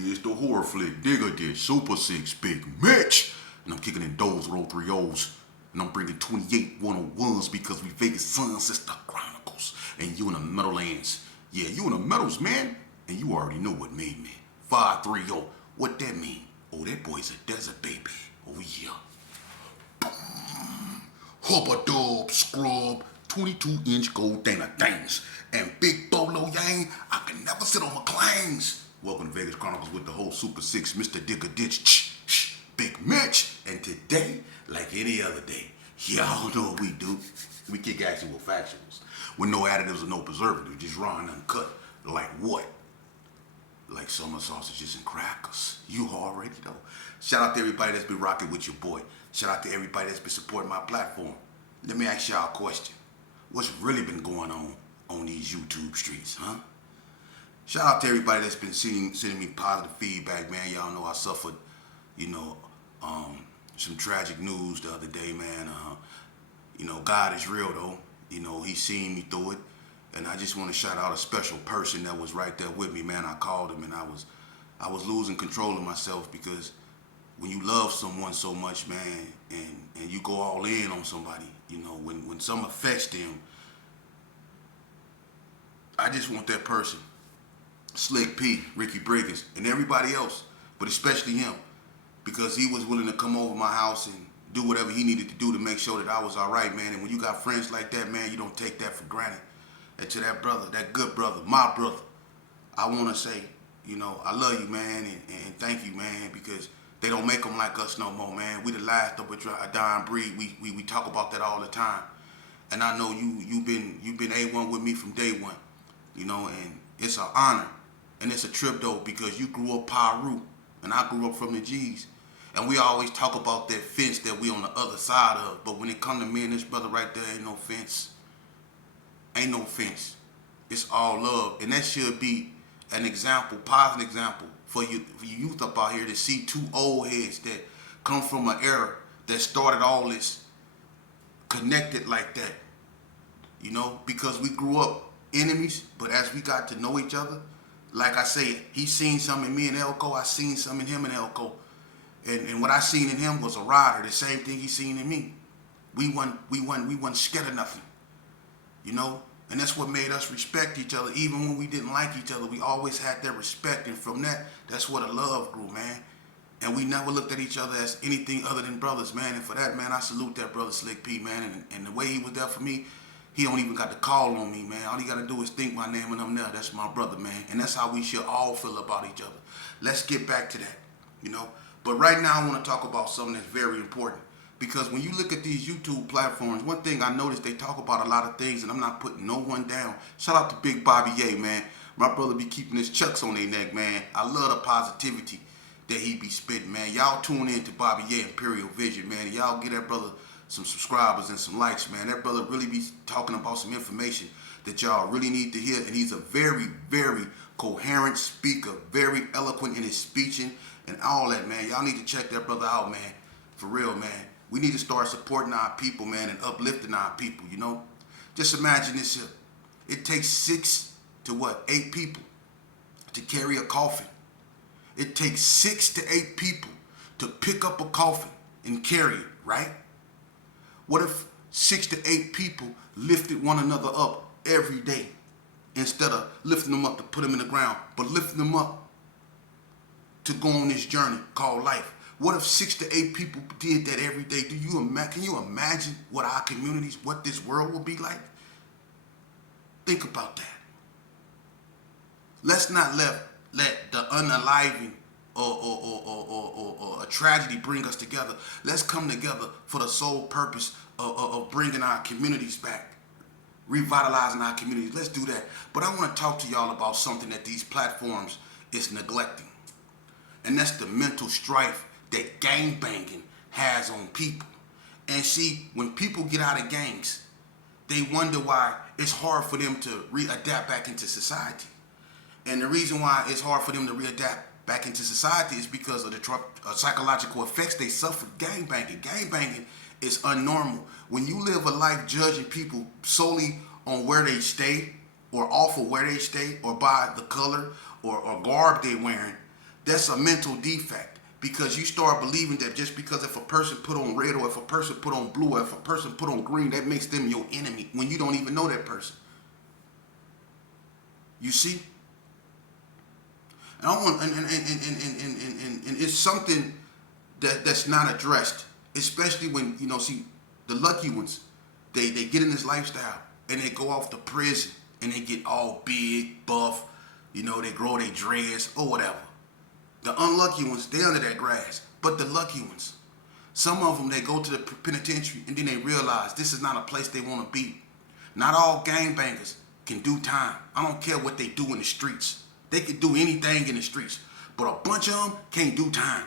everybody? It's the horror flick Digger did Super 6 Big Mitch. And I'm kicking in those with 03 O's. And I'm bringing 28 101s because we Vegas Suns, it's the Chronicles. And you in the Meadowlands. Yeah, you in the Meadows, man. And you already know what made me. 530. What that mean? Oh, that boy's a desert baby. Oh, yeah. Hubba dub, scrub, 22-inch gold things. And big bolo yang, I can never sit on my claims. Welcome to Vegas Chronicles with the whole Super 6, Mr. Digger Ditch, Big Mitch. And today, like any other day, y'all know what we do. We kick action with factuals. With no additives or no preservatives, just raw and uncut. Like what? Like summer sausages and crackers. You already know. Shout out to everybody that's been rocking with your boy. Shout out to everybody that's been supporting my platform. Let me ask y'all a question. What's really been going on these YouTube streets, huh? Shout out to everybody that's been sending me positive feedback, man. Y'all know I suffered, some tragic news the other day, man. God is real, though. He's seen me through it. And I just want to shout out a special person that was right there with me, man. I called him, and I was losing control of myself because when you love someone so much, man, and you go all in on somebody, when something affects them, I just want that person, Slick P, Ricky Briggins, and everybody else, but especially him, because he was willing to come over my house and do whatever he needed to do to make sure that I was all right, man. And when you got friends like that, man, you don't take that for granted. And to that brother, that good brother, my brother, I want to say, I love you, man, and thank you, man, because they don't make them like us no more, man. We the last of a dying breed. We talk about that all the time. And I know you've been A1 with me from day one, and it's an honor. And it's a trip, though, because you grew up Piru, and I grew up from the G's. And we always talk about that fence that we on the other side of. But when it come to me and this brother right there, ain't no fence. Ain't no fence. It's all love. And that should be an example, positive example for you youth up out here to see two old heads that come from an era that started all this connected like that. Because we grew up enemies, but as we got to know each other, like I say, he seen something in me and Elko, I seen something in him and Elko. And what I seen in him was a rider, the same thing he seen in me. We wasn't scared of nothing. And that's what made us respect each other. Even when we didn't like each other, we always had that respect. And from that's where the love grew, man. And we never looked at each other as anything other than brothers, man. And for that, man, I salute that brother Slick P, man. And the way he was there for me, he don't even got to call on me, man. All he got to do is think my name and I'm there. That's my brother, man. And that's how we should all feel about each other. Let's get back to that, But right now, I want to talk about something that's very important. Because when you look at these YouTube platforms, one thing I noticed, they talk about a lot of things, and I'm not putting no one down. Shout out to Big Bobby Ye, man. My brother be keeping his chucks on their neck, man. I love the positivity that he be spitting, man. Y'all tune in to Bobby Ye Imperial Vision, man. And y'all get that brother some subscribers and some likes, man. That brother really be talking about some information that y'all really need to hear. And he's a very, very coherent speaker, very eloquent in his speeching and all that, man. Y'all need to check that brother out, man. For real, man. We need to start supporting our people, man, and uplifting our people, Just imagine this here. It takes 6 to 8 people to carry a coffin. It takes 6 to 8 people to pick up a coffin and carry it, right? What if 6 to 8 people lifted one another up every day instead of lifting them up to put them in the ground, but lifting them up to go on this journey called life? What if 6 to 8 people did that every day? Can you imagine what our communities, what this world will be like? Think about that. Let's not let the unaliving or a tragedy bring us together. Let's come together for the sole purpose of bringing our communities back, revitalizing our communities. Let's do that. But I want to talk to y'all about something that these platforms is neglecting. And that's the mental strife that gangbanging has on people. And see, when people get out of gangs, they wonder why it's hard for them to readapt back into society. And the reason why it's hard for them to readapt back into society is because of the psychological effects they suffer gangbanging. Gangbanging is unnormal. When you live a life judging people solely on where they stay or off of where they stay or by the color or garb they're wearing, That's a mental defect, because you start believing that just because if a person put on red, or if a person put on blue, or if a person put on green, that makes them your enemy when you don't even know that person. You see? And I want, and it's something that's not addressed, especially when, see, the lucky ones, they get in this lifestyle and they go off to prison and they get all big, buff, they grow their dreads or whatever. The unlucky ones, they under that grass. But the lucky ones, some of them, they go to the penitentiary and then they realize this is not a place they want to be. Not all gangbangers can do time. I don't care what they do in the streets. They can do anything in the streets. But a bunch of them can't do time.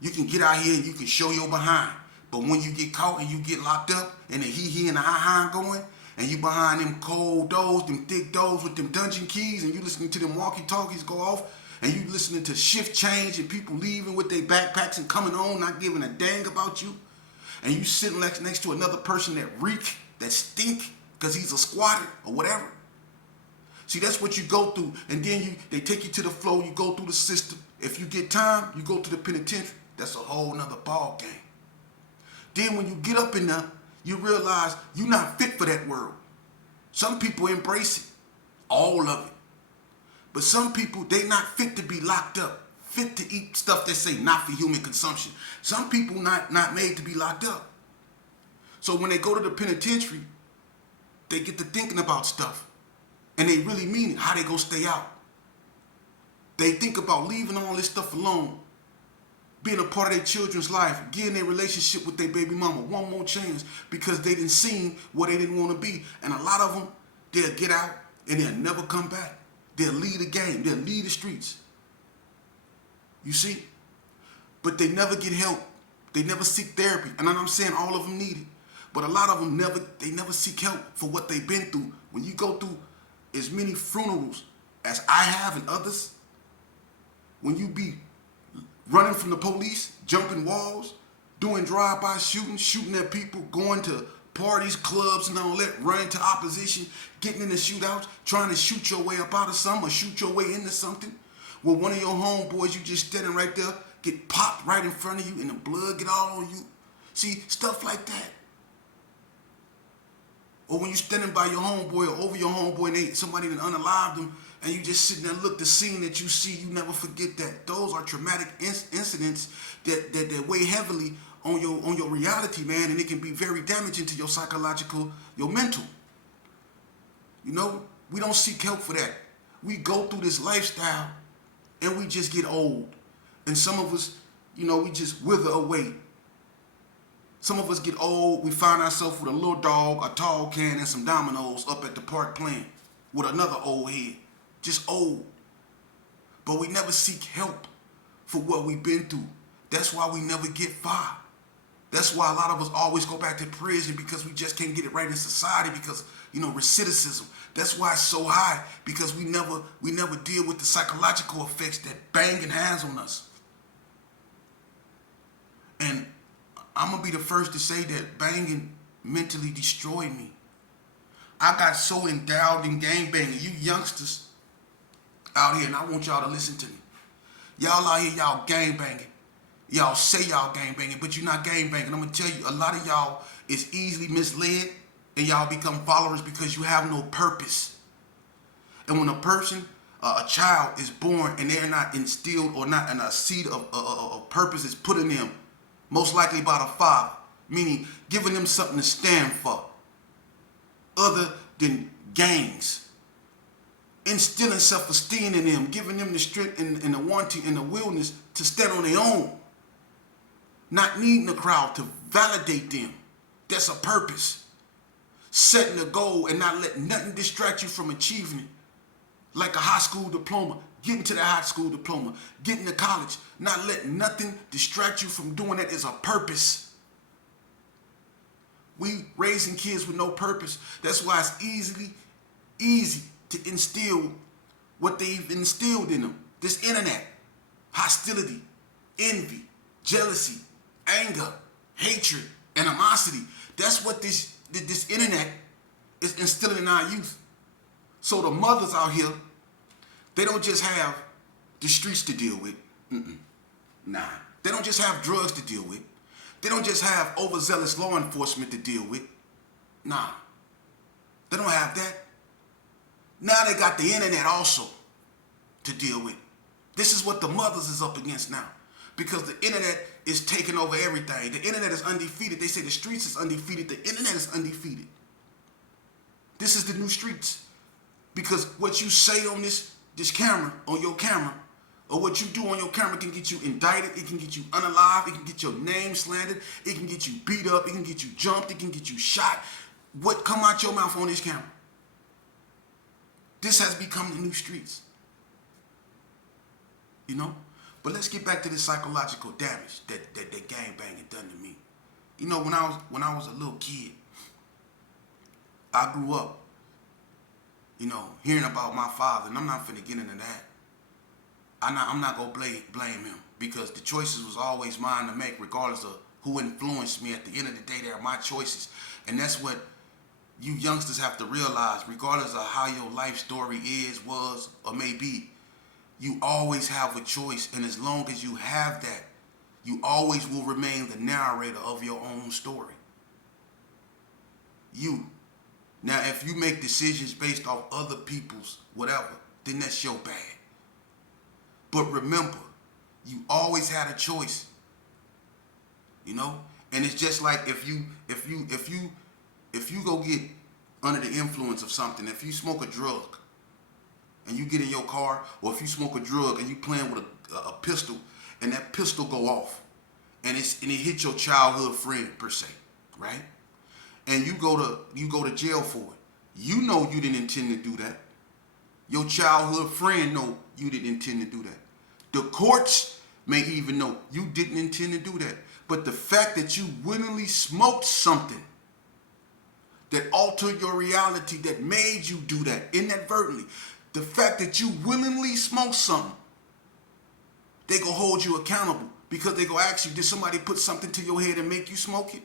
You can get out here and you can show your behind. But when you get caught and you get locked up and the he and the ha going, and you behind them cold doors, them thick doors with them dungeon keys, and you listening to them walkie-talkies go off, and you listening to shift change and people leaving with their backpacks and coming on, not giving a dang about you, and you sitting next to another person that reek, that stink, because he's a squatter or whatever. See, that's what you go through, and then they take you to the floor, you go through the system. If you get time, you go to the penitentiary. That's a whole nother ball game. Then when you get up in there, you realize you're not fit for that world. Some people embrace it, all of it. But some people, they not fit to be locked up, fit to eat stuff that say not for human consumption. Some people not made to be locked up. So when they go to the penitentiary, they get to thinking about stuff. And they really mean it, how they gonna stay out. They think about leaving all this stuff alone, being a part of their children's life, getting their relationship with their baby mama one more chance, because they didn't see what they didn't want to be. And a lot of them, they'll get out and they'll never come back. They'll leave the game. They'll leave the streets. You see? But they never get help. They never seek therapy. And I'm not saying all of them need it, but a lot of them never seek help for what they've been through. When you go through as many funerals as I have and others, when you be running from the police, jumping walls, doing drive-by shooting at people, going to parties, clubs, and all that, running to opposition, getting in the shootouts, trying to shoot your way up out of something or shoot your way into something, where one of your homeboys, you just standing right there, get popped right in front of you and the blood get all on you. See, stuff like that. Or when you standing by your homeboy or over your homeboy and somebody that unalived them, and you just sitting there and look, the scene that you see, you never forget that. Those are traumatic incidents that weigh heavily on your reality, man, and it can be very damaging to your psychological, your mental. We don't seek help for that. We go through this lifestyle and we just get old. And some of us, we just wither away. Some of us get old, we find ourselves with a little dog, a tall can, and some dominoes up at the park playing with another old head. Just old. But we never seek help for what we've been through. That's why we never get far. That's why a lot of us always go back to prison, because we just can't get it right in society, because, recidivism. That's why it's so high, because we never deal with the psychological effects that banging has on us. And I'm going to be the first to say that banging mentally destroyed me. I got so endowed in gangbanging. You youngsters out here, and I want y'all to listen to me. Y'all out here, y'all gangbanging. Y'all say y'all gangbanging, but you're not gangbanging. I'm going to tell you, a lot of y'all is easily misled, and y'all become followers because you have no purpose. And when a person, a child is born and they're not instilled or not, and a seed of purpose is put in them, most likely by the father, meaning giving them something to stand for, other than gangs. Instilling self-esteem in them, giving them the strength and the wanting and the willingness to stand on their own. Not needing a crowd to validate them. That's a purpose. Setting a goal and not letting nothing distract you from achieving it. Like a high school diploma, getting to that high school diploma, getting to college, not letting nothing distract you from doing that is a purpose. We raising kids with no purpose. That's why it's easy to instill what they've instilled in them. This internet, hostility, envy, jealousy, anger, hatred, animosity. That's what this internet is instilling in our youth. So the mothers out here, they don't just have the streets to deal with. Nah. They don't just have drugs to deal with. They don't just have overzealous law enforcement to deal with. Nah. They don't have that. Now they got the internet also to deal with. This is what the mothers is up against now. Because the internet is taking over everything. The internet is undefeated. They say the streets is undefeated. The internet is undefeated. This is the new streets. Because what you say on this camera, on your camera, or what you do on your camera can get you indicted, it can get you unalived, it can get your name slandered, it can get you beat up, it can get you jumped, it can get you shot. What come out your mouth on this camera? This has become the new streets. You know? But let's get back to the psychological damage that gangbanging done to me. You know, when I was a little kid, I grew up, you know, hearing about my father, and I'm not finna get into that. I'm not gonna blame him, because the choices was always mine to make, regardless of who influenced me. At the end of the day, they are my choices. And that's what you youngsters have to realize, regardless of how your life story is, was, or may be. You always have a choice, and as long as you have that, you always will remain the narrator of your own story. You. Now, if you make decisions based off other people's whatever, then that's your bad. But remember, you always had a choice. You know? And it's just like if you go get under the influence of something, if you smoke a drug and you get in your car, or if you smoke a drug and you playing with a pistol, and that pistol go off, and it hit your childhood friend per se, right? And you go to jail for it. You know you didn't intend to do that. Your childhood friend know you didn't intend to do that. The courts may even know you didn't intend to do that. But the fact that you willingly smoked something that altered your reality, that made you do that inadvertently, the fact that you willingly smoked something, they gonna hold you accountable, because they gonna ask you, did somebody put something to your head and make you smoke it?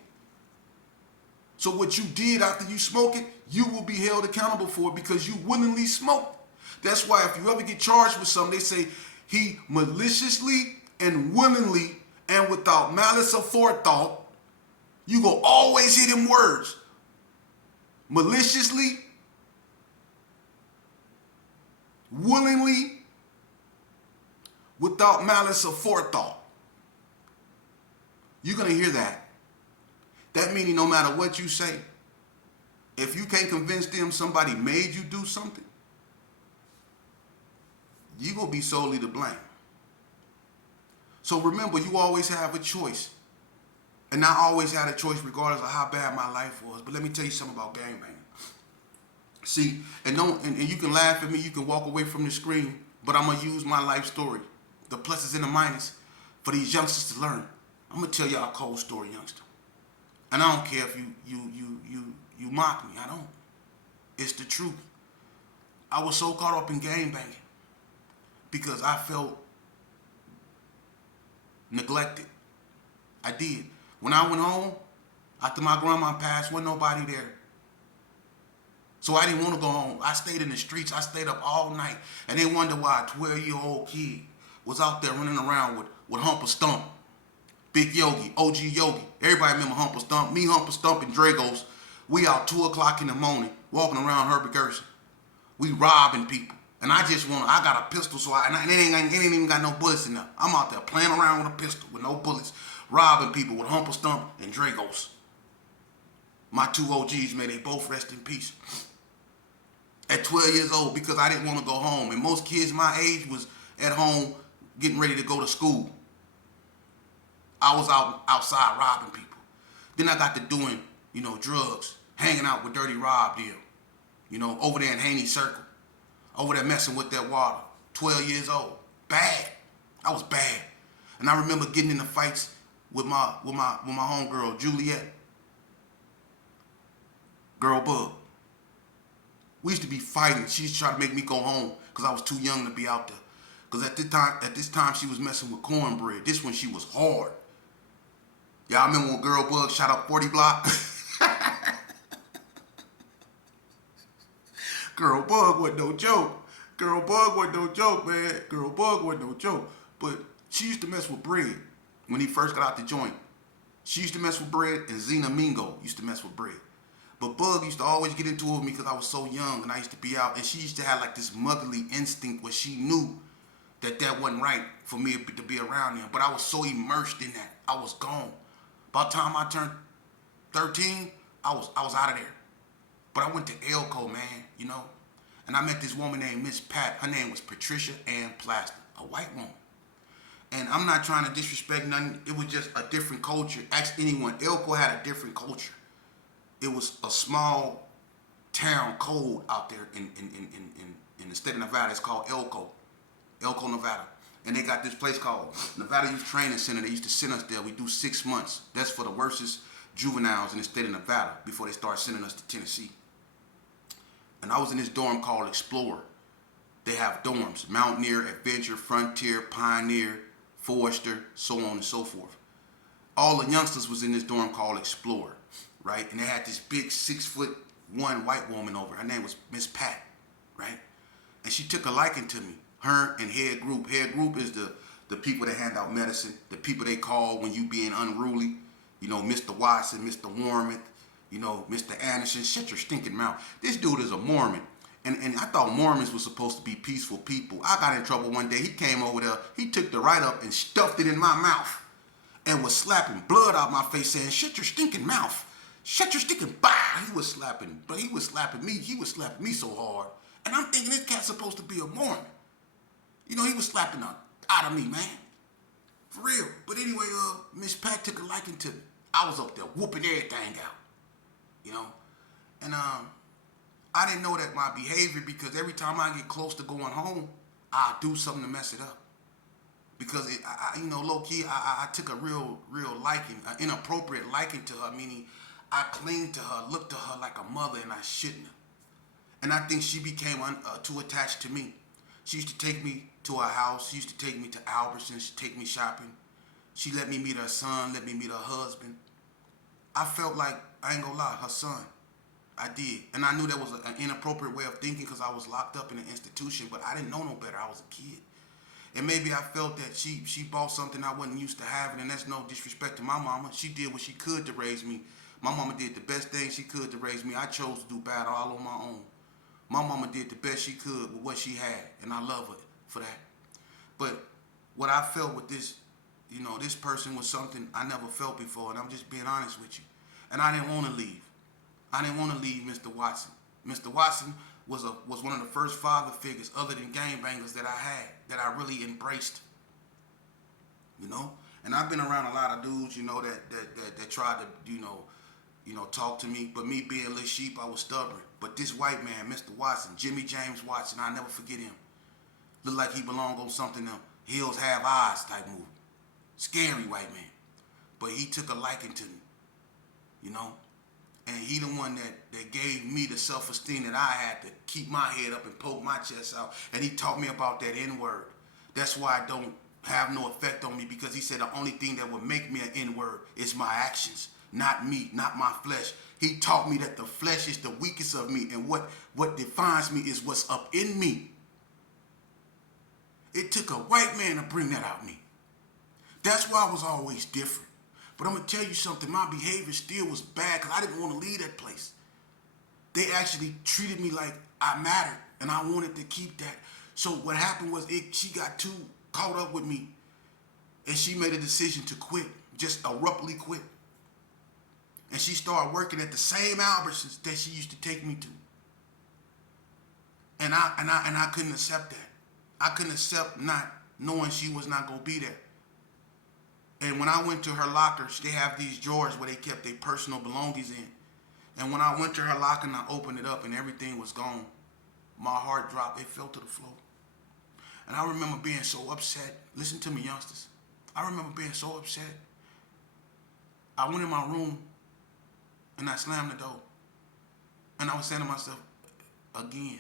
So what you did after you smoke it, you will be held accountable for it, because you willingly smoked. That's why if you ever get charged with something, they say he maliciously and willingly and without malice or forethought. You gonna always hear them words. Maliciously, willingly, without malice or forethought. You're going to hear that. That meaning no matter what you say, if you can't convince them somebody made you do something, you're going to be solely to blame. So remember, you always have a choice. And I always had a choice regardless of how bad my life was. But let me tell you something about gangbanging. See, and you can laugh at me, you can walk away from the screen, but I'm going to use my life story, the pluses and the minuses, for these youngsters to learn. I'm going to tell y'all a cold story, youngster. And I don't care if you mock me. I don't. It's the truth. I was so caught up in gangbanging because I felt neglected. I did. When I went home, after my grandma passed, wasn't nobody there. So I didn't want to go home. I stayed in the streets. I stayed up all night. And they wonder why a 12-year-old kid was out there running around with Humper Stump, Big Yogi, OG Yogi. Everybody remember Humper Stump. Me, Humper Stump, and Dragos. We out 2 o'clock in the morning walking around Herbert Gerson. We robbing people. And I got a pistol, and it ain't even got no bullets in there. I'm out there playing around with a pistol with no bullets, robbing people with Humper Stump and Dragos. My 2 OGs, may they both rest in peace. At 12 years old, because I didn't want to go home. And most kids my age was at home getting ready to go to school. I was outside robbing people. Then I got to doing, drugs, hanging out with Dirty Rob there. Over there in Haney Circle. Over there messing with that water. 12 years old. Bad. I was bad. And I remember getting into fights with my homegirl, Juliet. Girl Bug. We used to be fighting. She used to try to make me go home because I was too young to be out there. Because at this time, she was messing with cornbread. This one, she was hard. Y'all remember when Girl Bug shot up 40 Block? Girl Bug wasn't no joke. Girl Bug wasn't no joke, man. Girl Bug wasn't no joke. But she used to mess with Bread when he first got out the joint. She used to mess with Bread, and Zena Mingo used to mess with Bread. But Bug used to always get into it with me because I was so young and I used to be out. And she used to have like this motherly instinct where she knew that that wasn't right for me to be around him. But I was so immersed in that, I was gone. By the time I turned 13, I was out of there. But I went to Elko, man, you know. And I met this woman named Miss Pat. Her name was Patricia Ann Plaster, a white woman. And I'm not trying to disrespect nothing. It was just a different culture. Ask anyone. Elko had a different culture. It was a small town code out there in the state of Nevada. It's called Elko, Nevada. And they got this place called Nevada Youth Training Center. They used to send us there. We do 6 months. That's for the worstest juveniles in the state of Nevada before they start sending us to Tennessee. And I was in this dorm called Explorer. They have dorms: Mountaineer, Adventure, Frontier, Pioneer, Forester, so on and so forth. All the youngsters was in this dorm called Explorer, right? And they had this big 6'1" white woman over. Her name was Miss Pat, right? And she took a liking to me. Her and Head Group. Head Group is the people that hand out medicine, the people they call when you being unruly. You know, Mr. Watson, Mr. Warmouth, you know, Mr. Anderson. Shut your stinking mouth. This dude is a Mormon. And I thought Mormons were supposed to be peaceful people. I got in trouble one day. He came over there. He took the write-up and stuffed it in my mouth and was slapping blood out my face saying, shut your stinking mouth. Shut your stinking bah. He was slapping me. He was slapping me so hard. And I'm thinking this cat's supposed to be a Mormon. You know, he was slapping out of me, man. For real. But anyway, Miss Pat took a liking to me. I was up there whooping everything out. You know? And I didn't know that my behavior, because every time I get close to going home, I do something to mess it up. Because you know, low key, I took a real liking, an inappropriate liking to her. Meaning, I clinged to her, looked to her like a mother, and I shouldn't have. And I think she became too attached to me. She used to take me to her house. She used to take me to Albertsons. She'd take me shopping. She let me meet her son. Let me meet her husband. I felt like, I ain't gonna lie, her son. I did. And I knew that was an inappropriate way of thinking because I was locked up in an institution, but I didn't know no better. I was a kid. And maybe I felt that she bought something I wasn't used to having, and that's no disrespect to my mama. She did what she could to raise me. My mama did the best thing she could to raise me. I chose to do bad all on my own. My mama did the best she could with what she had, and I love her for that. But what I felt with this, you know, this person was something I never felt before, and I'm just being honest with you. And I didn't want to leave. I didn't want to leave Mr. Watson. Mr. Watson was one of the first father figures other than gangbangers that I had, that I really embraced. You know? And I've been around a lot of dudes, you know, that tried to, you know, talk to me. But me being a little sheep, I was stubborn. But this white man, Mr. Watson, Jimmy James Watson, I'll never forget him. Looked like he belonged on something Hills Have Eyes type movie. Scary white man. But he took a liking to me. You know? And he the one that gave me the self-esteem that I had to keep my head up and poke my chest out. And he taught me about that N-word. That's why I don't have no effect on me, because he said the only thing that would make me an N-word is my actions, not me, not my flesh. He taught me that the flesh is the weakest of me, and what defines me is what's up in me. It took a white man to bring that out of me. That's why I was always different. But I'm going to tell you something, my behavior still was bad because I didn't want to leave that place. They actually treated me like I mattered, and I wanted to keep that. So what happened was she got too caught up with me, and she made a decision to quit, just abruptly quit. And she started working at the same Albertsons that she used to take me to. And I couldn't accept that. I couldn't accept not knowing she was not going to be there. And when I went to her locker, they have these drawers where they kept their personal belongings in. And when I went to her locker and I opened it up and everything was gone, my heart dropped. It fell to the floor. And I remember being so upset. Listen to me, youngsters. I remember being so upset. I went in my room and I slammed the door. And I was saying to myself, again,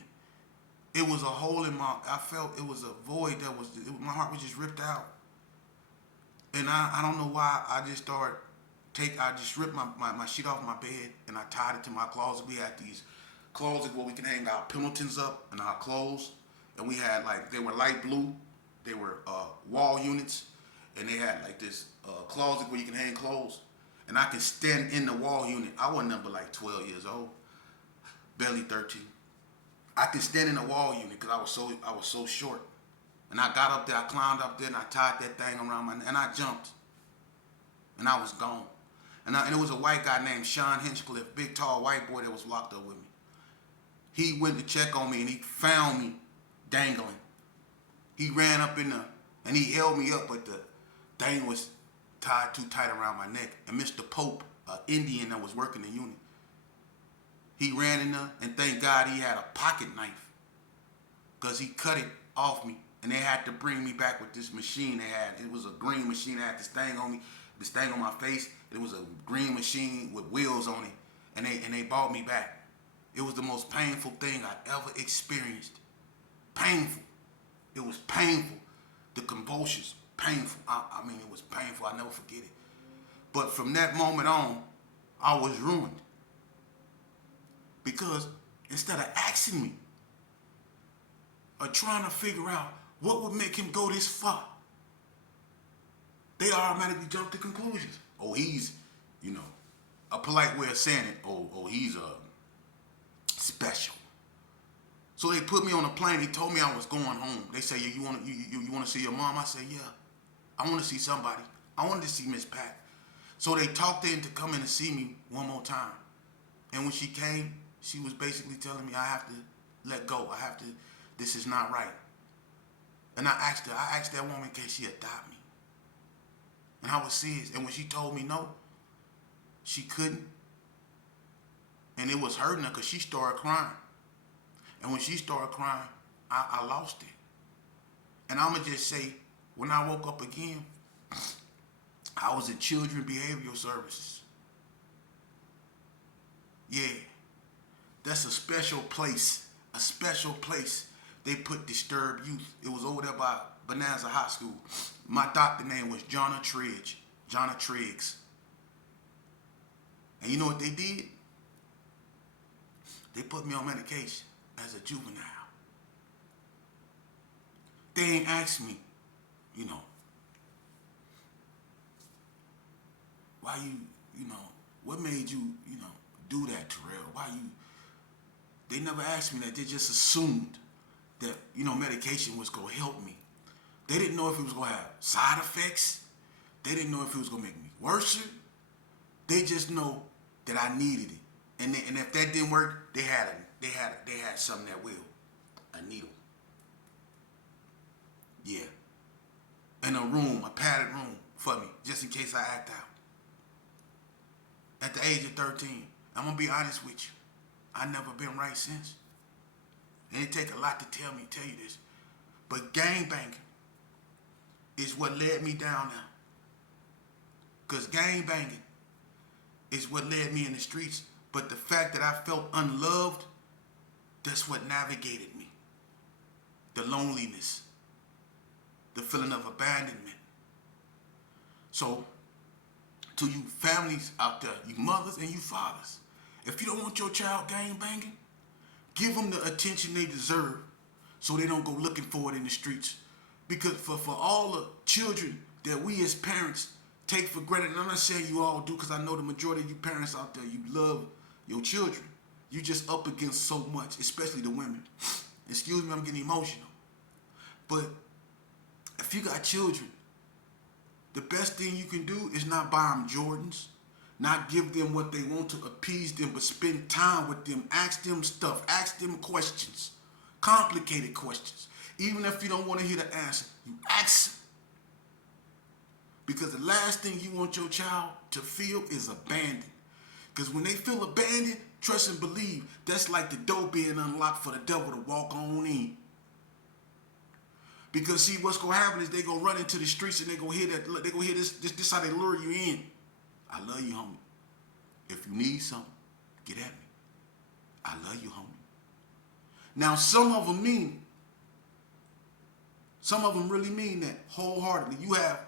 it was a hole in I felt it was a void my heart was just ripped out. And I don't know why, I just ripped my sheet off my bed and I tied it to my closet. We had these closets where we can hang our Pendletons up and our clothes. and we had like, they were light blue, they were wall units, and they had like this closet where you can hang clothes, and I could stand in the wall unit. I wasn't number like 12 years old, barely 13. I could stand in the wall unit because I was so short, and I got up there, I climbed up there, and I tied that thing around my neck, and I jumped, and I was gone. And it was a white guy named Sean Hinchcliffe, big tall white boy that was locked up with me. He went to check on me, and he found me dangling. He ran up in there, and he held me up, but the thing was tied too tight around my neck. And Mr. Pope, an Indian that was working the unit, he ran in there, and thank God he had a pocket knife, because he cut it off me. And they had to bring me back with this machine they had. It was a green machine that had this thing on me, this thing on my face. It was a green machine with wheels on it. And they brought me back. It was the most painful thing I ever experienced. Painful. It was painful. The convulsions, painful. I mean, it was painful. I'll never forget it. But from that moment on, I was ruined. Because instead of asking me or trying to figure out what would make him go this far, they automatically jump to conclusions. Oh, he's, a polite way of saying it. Oh, he's special. So they put me on a plane. They told me I was going home. They said, you want to see your mom? I said, yeah. I want to see somebody. I wanted to see Miss Pat. So they talked her into coming to see me one more time. And when she came, she was basically telling me I have to let go. This is not right. And I asked that woman, can she adopt me? And I was serious. And when she told me no, she couldn't. And it was hurting her because she started crying. And when she started crying, I lost it. And I'm going to just say, when I woke up again, I was in Children Behavioral Services. Yeah. That's a special place. A special place. They put disturbed youth. It was over there by Bonanza High School. My doctor name was Jonna Triggs. And you know what they did? They put me on medication as a juvenile. They ain't asked me, why what made you, do that, Terrell? They never asked me that. They just assumed that, medication was going to help me. They didn't know if it was going to have side effects. They didn't know if it was going to make me worse. They just know that I needed it. And if that didn't work, they had something that will. A needle. Yeah. In a padded room for me, just in case I act out. At the age of 13, I'm going to be honest with you. I never been right since. And it take a lot to tell you this. But gangbanging is what led me down now. Because gangbanging is what led me in the streets. But the fact that I felt unloved, that's what navigated me. The loneliness. The feeling of abandonment. So, to you families out there, you mothers and you fathers, if you don't want your child gangbanging, give them the attention they deserve so they don't go looking for it in the streets. Because for all the children that we as parents take for granted, and I'm not saying you all do, because I know the majority of you parents out there, you love your children. You just up against so much, especially the women. Excuse me, I'm getting emotional. But if you got children, the best thing you can do is not buy them Jordans, not give them what they want to appease them, but spend time with them. Ask them stuff. Ask them questions. Complicated questions. Even if you don't want to hear the answer, you ask them. Because the last thing you want your child to feel is abandoned. Because when they feel abandoned, trust and believe, that's like the door being unlocked for the devil to walk on in. Because see, what's gonna happen is they gonna run into the streets and they gonna hear this how they lure you in. I love you, homie. If you need something, get at me. I love you, homie. Now, some of them really mean that wholeheartedly. You have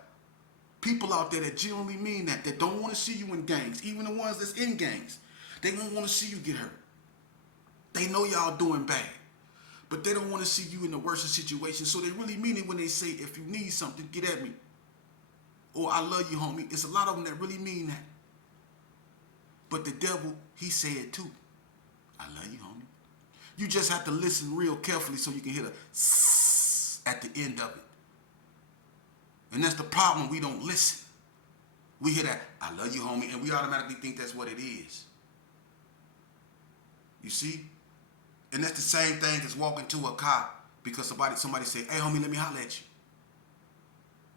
people out there that genuinely mean that don't want to see you in gangs. Even the ones that's in gangs, they won't want to see you get hurt. They know y'all doing bad. But they don't want to see you in the worst of situations. So they really mean it when they say, if you need something, get at me. Or I love you, homie. It's a lot of them that really mean that. But the devil, he said too, I love you, homie. You just have to listen real carefully so you can hear the sss at the end of it. And that's the problem. We don't listen. We hear that, I love you, homie, and we automatically think that's what it is. You see? And that's the same thing as walking to a car because somebody say, hey, homie, let me holler at you.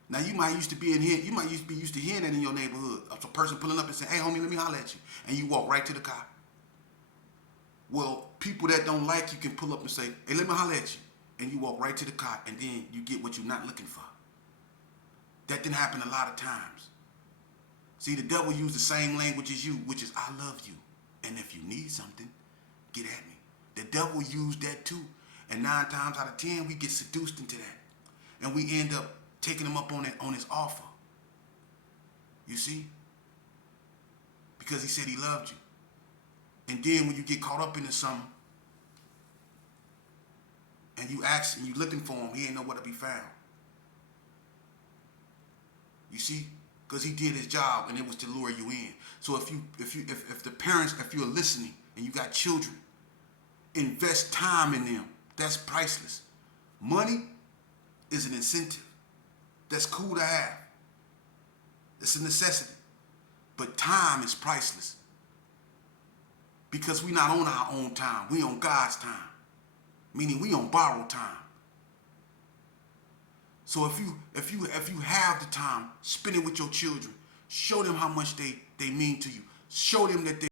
Now, you might used to be used to hearing that in your neighborhood. A person pulling up and saying, hey, homie, let me holler at you. And you walk right to the car. Well, people that don't like you can pull up and say, hey, let me holler at you. And you walk right to the car, and then you get what you're not looking for. That didn't happen a lot of times. See, the devil used the same language as you, which is, I love you. And if you need something, get at me. The devil used that too. And 9 times out of 10, we get seduced into that. And we end up taking him up on his offer. You see? Because he said he loved you. And then when you get caught up into something, and you ask and you looking for him, he ain't nowhere to be found. You see? Because he did his job, and it was to lure you in. So if the parents, if you're listening and you got children, invest time in them. That's priceless. Money is an incentive. That's cool to have. It's a necessity. But time is priceless. Because we're not on our own time. We on God's time. Meaning we on borrowed time. So if you have the time, spend it with your children. Show them how much they mean to you. Show them that they